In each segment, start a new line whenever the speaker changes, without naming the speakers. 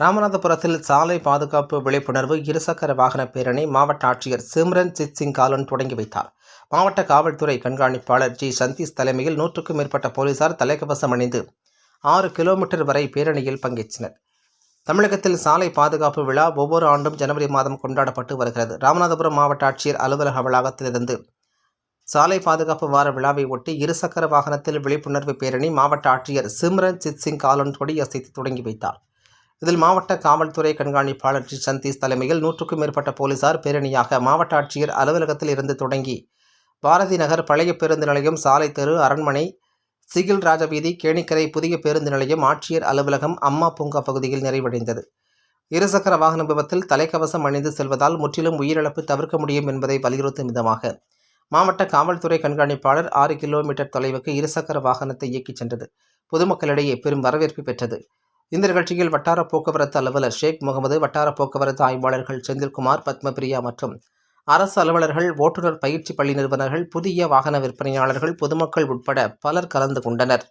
ராமநாதபுரத்தில் சாலை பாதுகாப்பு விழிப்புணர்வு இருசக்கர வாகன பேரணி மாவட்ட ஆட்சியர் சிம்ரன் சித் சிங் காலன் தொடங்கி வைத்தார். மாவட்ட காவல்துறை கண்காணிப்பாளர் ஜி. சந்தீஷ் தலைமையில் நூற்றுக்கும் மேற்பட்ட போலீசார் தலைக்கவசம் அணிந்து ஆறு கிலோமீட்டர் வரை பேரணியில் பங்கேற்றனர். தமிழகத்தில் சாலை பாதுகாப்பு விழா ஒவ்வொரு ஆண்டும் ஜனவரி மாதம் கொண்டாடப்பட்டு வருகிறது. ராமநாதபுரம் மாவட்ட ஆட்சியர் அலுவலக வளாகத்திலிருந்து சாலை பாதுகாப்பு வார விழாவை ஒட்டி இருசக்கர வாகனத்தில் விழிப்புணர்வு பேரணி மாவட்ட ஆட்சியர் சிம்ரன் சித் சிங் காலன் கொடியசைத்து தொடங்கி வைத்தார். இதில் மாவட்ட காவல்துறை கண்காணிப்பாளர் ஜி சந்தீஷ் தலைமையில் நூற்றுக்கும் மேற்பட்ட போலீசார் பேரணியாக மாவட்ட ஆட்சியர் அலுவலகத்தில் இருந்து தொடங்கி பாரதி நகர் பழைய பேருந்து நிலையம் சாலை தெரு அரண்மனை சிகில் ராஜவீதி கேணிக்கரை புதிய பேருந்து நிலையம் ஆட்சியர் அலுவலகம் அம்மா பூங்கா பகுதியில் நிறைவடைந்தது. இருசக்கர வாகன விபத்தில் தலைக்கவசம் அணிந்து செல்வதால் முற்றிலும் உயிரிழப்பு தவிர்க்க முடியும் என்பதை வலியுறுத்தும் விதமாக மாவட்ட காவல்துறை கண்காணிப்பாளர் ஆறு கிலோமீட்டர் தொலைவுக்கு இருசக்கர வாகனத்தை இயக்கிச் சென்றது. பொதுமக்களிடையே பெரும் வரவேற்பு பெற்றது. இந்த நிகழ்ச்சியில் வட்டார போக்குவரத்து அலுவலர் ஷேக் முகமது வட்டார போக்குவரத்து ஆய்வாளர்கள் செந்தில்குமார் பத்மபிரியா மற்றும் அரசு அலுவலர்கள் ஓட்டுநர் பயிற்சி பள்ளி நிறுவனர்கள் புதிய வாகன விற்பனையாளர்கள் பொதுமக்கள் உட்பட பலர் கலந்து கொண்டனர்.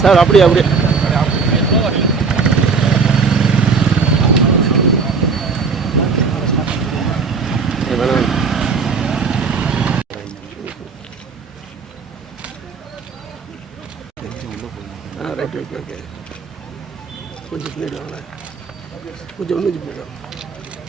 சார் அப்படியே அப்படியே. ஆ ரைட் ஓகே ஓகே கொஞ்சம் பின்னாடி கொஞ்சம் இன்னும் கொஞ்சம் பின்னாடி